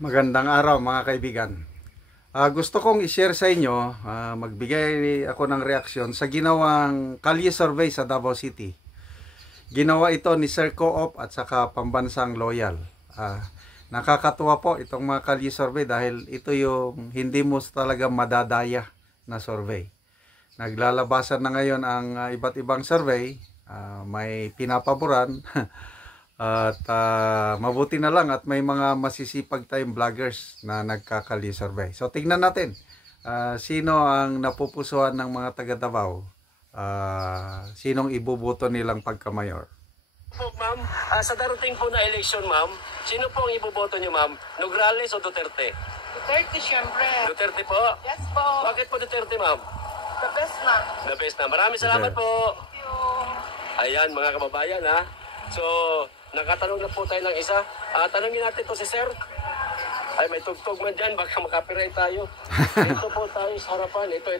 Magandang araw mga kaibigan. Gusto kong i-share sa inyo, magbigay ako ng reaksyon sa ginawang kalye survey sa Davao City. Ginawa ito ni Sir Co-op at saka Pambansang Loyal. Nakakatuwa po itong mga kalye survey dahil ito yung hindi mo talaga madadaya na survey. Naglalabasan na ngayon ang iba't ibang survey, may pinapaboran. At mabuti na lang at may mga masisipag tayong vloggers na nagkakali survey. So tingnan natin sino ang napupusuan ng mga taga Davao, sinong ibuboto nilang pagkamayor. Po ma'am, sa darating po na election ma'am, sino po ang iboboto niyo ma'am? Nograles o Duterte? Duterte, syempre. Duterte po? Yes po. Bakit po Duterte ma'am? The best na. The best na. Maraming salamat po. Thank you. Ayan mga kababayan ha. So, nakatanong na po tayo ng isa. Tanongin natin to si Sir. Ay, may tugtog man dyan. Baka makapiright tayo. Ito po tayo sa harapan. Ito.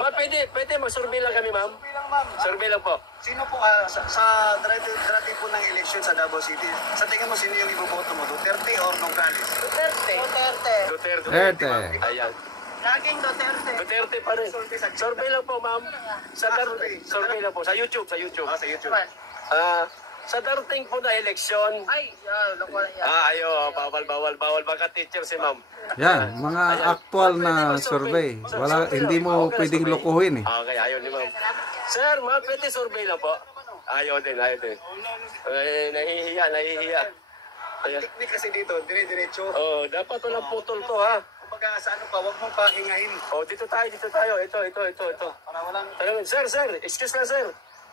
Ma'am, pwede mag-survey lang kami, ma'am. Survey lang, ma'am. Survey lang po. Sino po sa darating po ng election sa Davao City? Sa tingin mo, sino yung iboboto mo? Duterte or Nograles? Duterte. Duterte. Ayan. Laging Duterte. Duterte pa rin. Survey lang po, ma'am. Survey lang po. Sa YouTube. Sa YouTube. Sa darating po na eleksyon. Ay, loko na yan. Ayo, bawal. Baka teacher si ma'am. Yan, mga aktual na survey. Hindi mo pwedeng lokohin eh. Okay, ayaw ni ma'am. Sir, ma'am, pwede survey lang po. Ayaw din. Nahihiya. Ayan. Technique kasi dito, dire-diretso. Oh, dapat walang putol to ha. Kumbaga sa ano pa, huwag mong pahingahin. Oh, dito tayo. Ito. Para walang... Tanungin, sir, excuse lang, sir.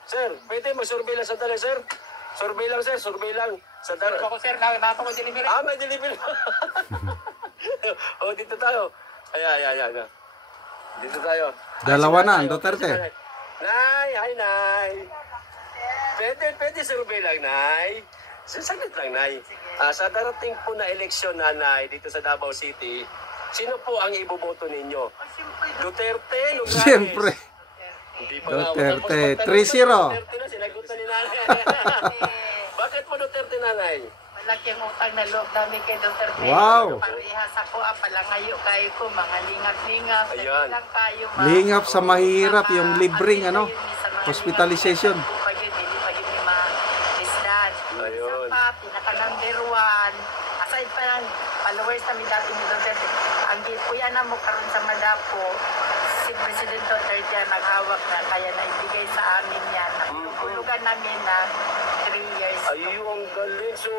Sir, pwede mag-survey lang sa dali, sir. Survey lang. Sa dali. Ako, sir, nakita ko delivery. May delivery. Oh, dito tayo. Ayan. Dito tayo. Dalawa na, Duterte. Nay, hi, Nay. Pwede survey lang, Nay. Saglit lang, Nay. Sa darating po na eleksyon, Nay, dito sa Davao City, sino po ang iboboto ninyo? Duterte, Nograles? Siyempre, Hindi pa Duterte. 3-0. Duterte na, sinagot na ni Nanay. Bakit po Duterte, Nanay? Malaki ang utang na loob namin kay Duterte. Wow. Parehas ako, palangayo kayo ko, mga lingap-lingap. Ayan. Lang tayo, ma'am. Lingap sa mahirap, yung libreng hospitalization. Ayun. Pinaka number 1. Aside pa ng followers namin dati ni Duterte, ang gipuyan na mo karon sa Madapo, si President Duterte ang naghawak na, kaya naibigay sa amin yan. Napulugan namin na 3 years. Ayun, ang galing. So,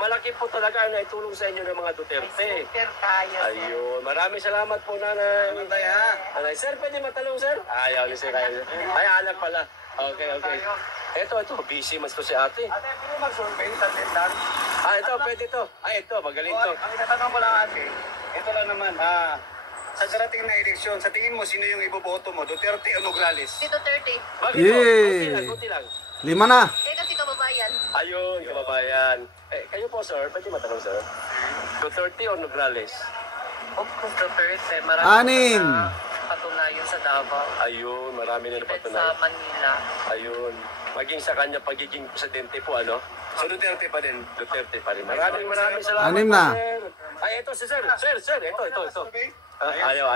malaki po talaga ang naitulong sa inyo ng mga Duterte. Super kayo. Ayun. Maraming salamat po, Nanay. Matay ha? Nanay, sir, pwede matalong, sir? Ayaw ni sir. Ay, anak pala. Okay. Ito. Busy mas to si ate. Ate, pwede mag-survey sa tindan? Ito, pwede to. Ito, magaling to. Ang itatanong ko lang ate, ito lang naman, sa darating na eleksyon, sa tingin mo, sino yung iboboto mo? Duterte o Nograles? Si Duterte. Bakit Yay! Kunti lang. 5 na. Kasi kababayan. Ayun, kababayan. Kayo po, sir. Pwede matanong, sir. Duterte o Nograles? Of course, Duterte. 6. Patunayan sa Davao. Ayun, marami na Sa napatunayan. Manila. Ayun. Maging sa kanya pagiging presidente po, ano? So Duterte pa din. Duterte pa rin. Maraming salamat. 6 na. po, sir. Ay, ito si sir. Sir. Ito. Ayaw.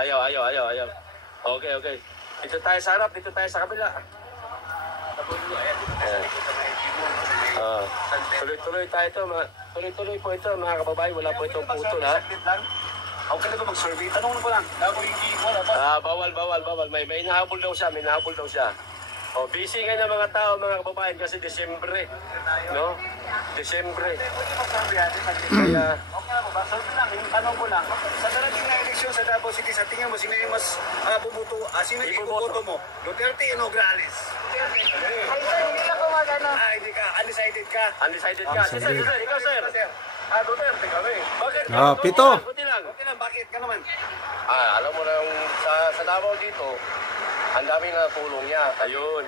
Okay. Dito tayo sa harap. Dito tayo sa kabila. Tuloy-tuloy tayo ito. Tuloy-tuloy po ito, mga kababayan. Wala po itong putol, ha? Okay na ito mag-survey. Tanong ko lang. Davao yung wala ba? Bawal. May nahabol daw siya. Busy ngayon ng mga tao, mga kababayan, kasi Desyembre. No? Desyembre. Pwede mag-survey ate. Kaya, Okay na ba? Survey lang. Yung tanong ko lang. Sa darating na eleksyon sa Davao City, sa tingin mo, sino yung mas sino yung iboboto mo? Duterte o Nograles? Ay, sir, hindi ako magano. Hindi ka. Undecided ka. undecided ka. Sir, ikaw, sir. Duterte kami. Bakit? 7. Kunti lang. Okay lang, bakit ka naman? Alam mo na sa Davao dito, ang daming natulong niya. Ayun.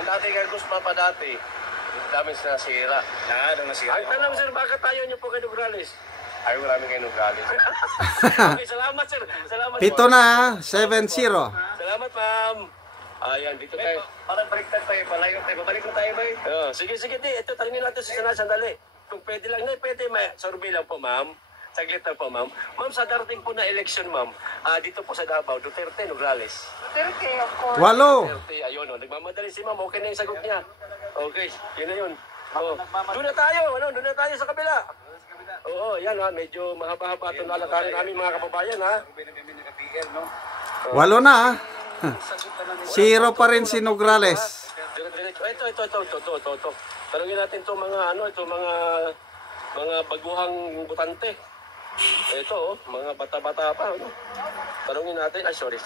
Yung dati kay Gus Papa dati, ang daming sinasira. Ang tanong, sir, bakit tayo niyo po kay Nograles? Ayaw marami kay Nograles. Okay, salamat, sir. Salamat 7 na, 7-0. Salamat, ma'am. Ayan, dito tayo. Parang baliktad tayo, palayo tayo. Babalik na tayo ba eh? Sige, di. Ito, talingin natin sa sandali. kung pwede lang, pwede may survey lang po, ma'am. Saglit lang po, ma'am. Ma'am, sa darating po na election, ma'am, dito po sa Davao, Duterte, Nograles. Duterte, of course. 8. Duterte, ayun, nagmamadali si ma'am, okay na yung sagot niya. Okay, yun na yun. Doon na tayo, doon na tayo sa kabila. Oo, yan ha, medyo mahaba-haba ito nalakarin namin mga kababayan ha. 8 na ah. 0 pa rin si Nograles. Ito. Tanungin natin itong mga mga baguhang butante. Ito, mga bata-bata pa. Tanungin natin. Ay, sorry.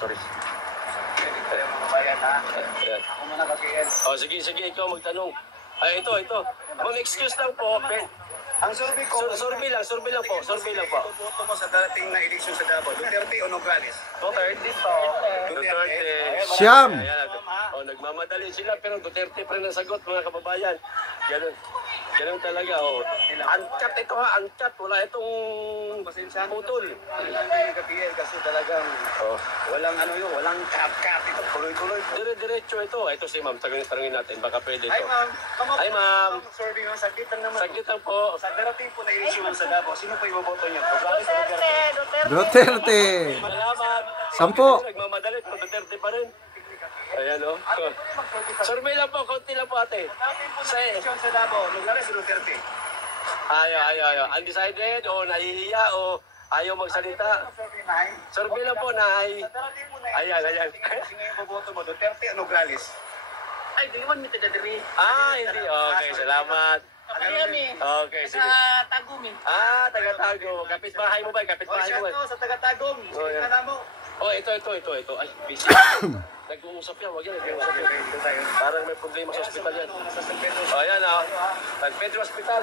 Ayan. Sige, ikaw magtanong. Ay, ito. Ma'am, excuse lang po. Ang survey ko, Survey lang po. iboboto mo sa darating na eleksyon sa Davao, Duterte o Nograles? Duterte. Siyam. Ayan. Nagmamadali sila pero Duterte pa rin ang sagot mga kababayan. Ganun talaga. Angkat ito ha, angkat. Wala itong putol. Kasi talagang walang walang cut. Ito tuloy-tuloy. Diretso ito. Ito si ma'am. Tanungin natin. Baka pwede Hi ito. ma'am. Hi ma'am. Survey mo, saglit lang naman. Saglit lang po. Sa darating po na eleksyon sa Davao, sino po iboboto niyo? Duterte. Duterte. Salamat. 10. Nagmamadalit. Duterte pa rin. Ayan o. Survey lang po. Konti lang po ate. Sa eleksyon sa Davao, Nograles o Duterte? Ayaw. Undecided o nahihiya o ayaw magsalita. Survey lang po, nahay. Sa darating po na Ayan. sino iboboto mo, Duterte o Nograles? Ay, di naman may taga-diri. Hindi. Okay, salamat. Okay, sige. Tagumi. Taga-tago. Kapit-bahay mo ba? Kapit-bahay mo ba? Sa taga-tagong, Oh, yan. sino mo? Ito. Ay, busy. Nag-uusap yan. Wag yan. Nag-uusap yan. Parang may problema sa hospital yan. Ayan o. Nag-Pedro Hospital.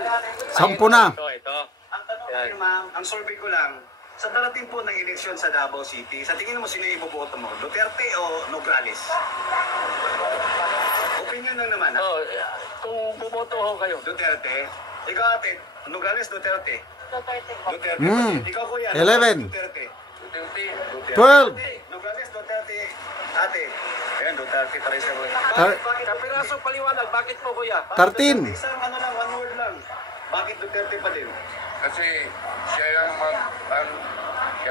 10 na. Ito. Ang tanong Yan. ko, ma'am, ang survey ko lang, sa darating po ng eleksyon sa Davao City, sa tingin mo sino iboboto mo, Duterte o Nograles? Opinion lang naman, ha? Kung bumoto ho kayo. Duterte. Ikaw ate, Nograles, Duterte. Duterte. Ikaw kuya, 11. Duterte. 12. Nograles, Duterte. Ate. Ayan, Duterte pa rin siya. Kapiraso paliwanag. Bakit po kuya? 13. Isang one word lang. Bakit Duterte pa din? Kasi siya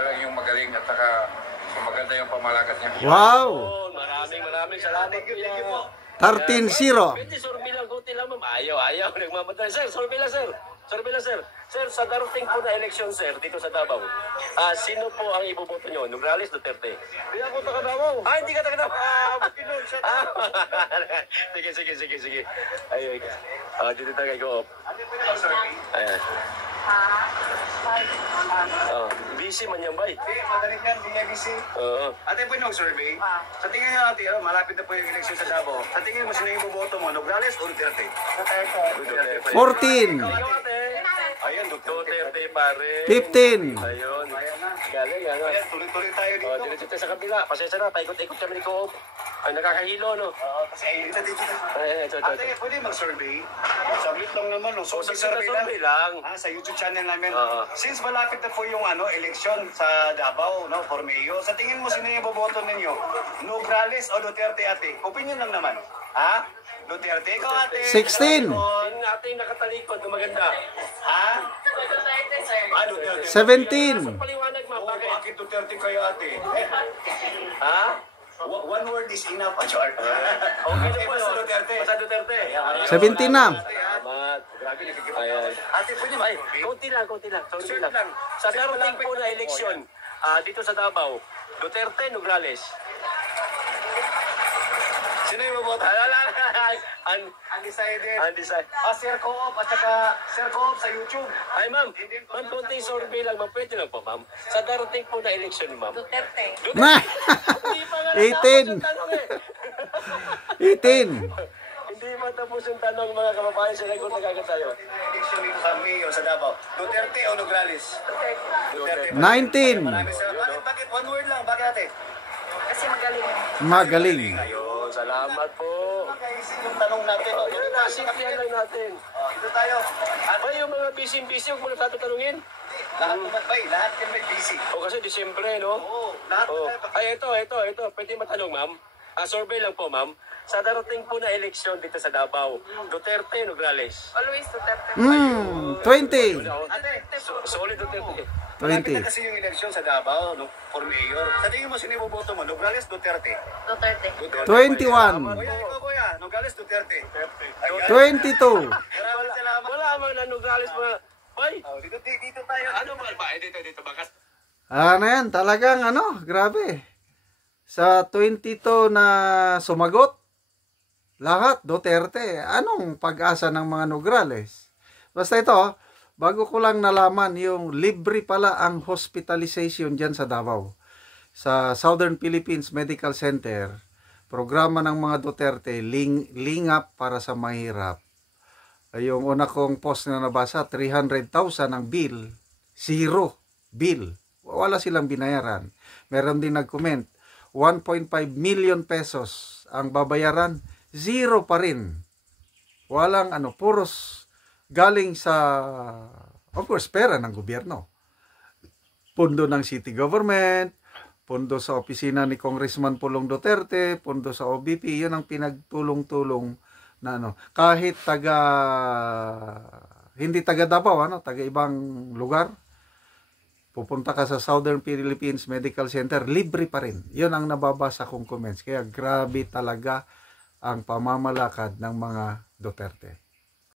lang yung magaling at saka maganda yung pamalakas niya. Wow. Maraming salamat kuya. 13-0. Pwede survey lang, kunti lang ma'am. Ayaw. Nagmamadali. Sir, survey lang sir. Sir, sa darating po na eleksyon sir, dito sa Davao, sino po ang iboboto nyo? Nograles, Duterte? Hindi ako taga-Davao. Hindi ka taga-Davao. Pinon siya. Sige. Ayun. Dito tayo go up. Ate, pwede lang survey? Ayan. Busy man yan, bay. Hindi, madaling yan, BIBC. Oo. Ate, pwede lang survey? Sa tingin nyo natin, malapit na po yung eleksyon sa Davao. Sa tingin mo, sino yung boboto mo? Nograles o Duterte? Duterte. 14. Ikaw ate. Ayun, Duterte pare. 15. Ayun. Ayan na. Galing, ano. Ayan, tuloy-tuloy tayo dito. Diretso tayo sa kabila. Pasensya na, paikot-ikot kami ni Coop. Ay, nakakahilo, no? Oo, kasi ayun na dito. Ito. Ate, pwede mag-survey? Submit lang naman, no? So, Survey sa survey lang. Sa YouTube channel namin. Oo. Since malapit na po yung election sa Davao, no, for Mayo, sa tingin mo sino yung boboto ninyo? Nograles o Duterte, ate? Opinion lang naman. Ha? Duterte, ikaw ate. 16. Yung ating nakatalikod na maganda. Ha? Duterte. 17. Paliwanag, ma'am. Bakit? Bakit Duterte kayo ate? Ha? One word is enough, George. Okay na po, Basta no? Duterte. Basta Duterte. 17 na. Salamat. Grabe, nakikita. Ayan. Ate, pwede Ay, mag-survey? konti lang. Konti Short lang. lang. Sa darating po na eleksyon, dito sa Davao, Duterte, Nograles. Sino yung boboto? Undecided. Undecided. Sir Co-op at saka Sir Co-op sa YouTube. Ay, ma'am. Ma'am, konting survey lang, ma'am. Pwede lang po, ma'am. Sa darating po na eleksyon, ma'am. Duterte. Na. Hindi pa nga 18. natapos yung tanong eh. 18. Hindi pa tapos yung tanong, mga kababayan. Sinagot na kagad tayo. Election dito sa Mayo sa Davao. Duterte o Nograles? Duterte. 19. Maraming salamat. Bakit? One word lang. Bakit ate? Kasi magaling. Magaling. Ayun, salamat po. Nakaisip yung tanong natin. Yan na, simplihan lang natin. Ito tayo. Ay, yung mga busy-busy, huwag mo na tatanungin. Lahat naman ba? Lahat yan may busy. O kasi Disyembre, no? Oo. Lahat Oh. tayo. Ay, ito. Pwede matanong, ma'am? Survey lang po, ma'am. sa darating po na eleksyon dito sa Davao? Duterte, Nograles? Always Duterte. 20. Solid Duterte. Malapit 20. na kasi yung eleksyon sa Davao, no, for mayor. Sa tingin mo, sino yung boboto mo? Nograles, Duterte? Duterte. 21. Kuya, ikaw kuya, Nograles, Duterte. Ayan. 22. Maraming salamat. Wala man na Nograles mga... Ay, Oh, dito tayo. ano ba? Dito, bakas. Ano yan, talagang grabe. Sa 22 na sumagot, lahat Duterte. Anong pag-asa ng mga Nograles? Basta ito, bago ko lang nalaman yung libre pala ang hospitalization dyan sa Davao. Sa Southern Philippines Medical Center, programa ng mga Duterte, lingap para sa mahirap. Yung una kong post na nabasa, 300,000 ang bill. Zero bill. Wala silang binayaran. Meron din nag-comment, 1.5 million pesos ang babayaran. Zero pa rin. Walang puros galing sa, of course, pera ng gobyerno. Pundo ng city government, pundo sa opisina ni Congressman Pulong Duterte, pundo sa OBP, yun ang pinagtulong-tulong na kahit hindi taga Davao, taga ibang lugar, pupunta ka sa Southern Philippines Medical Center, libre pa rin. Yun ang nababasa kong comments. Kaya grabe talaga ang pamamalakad ng mga Duterte.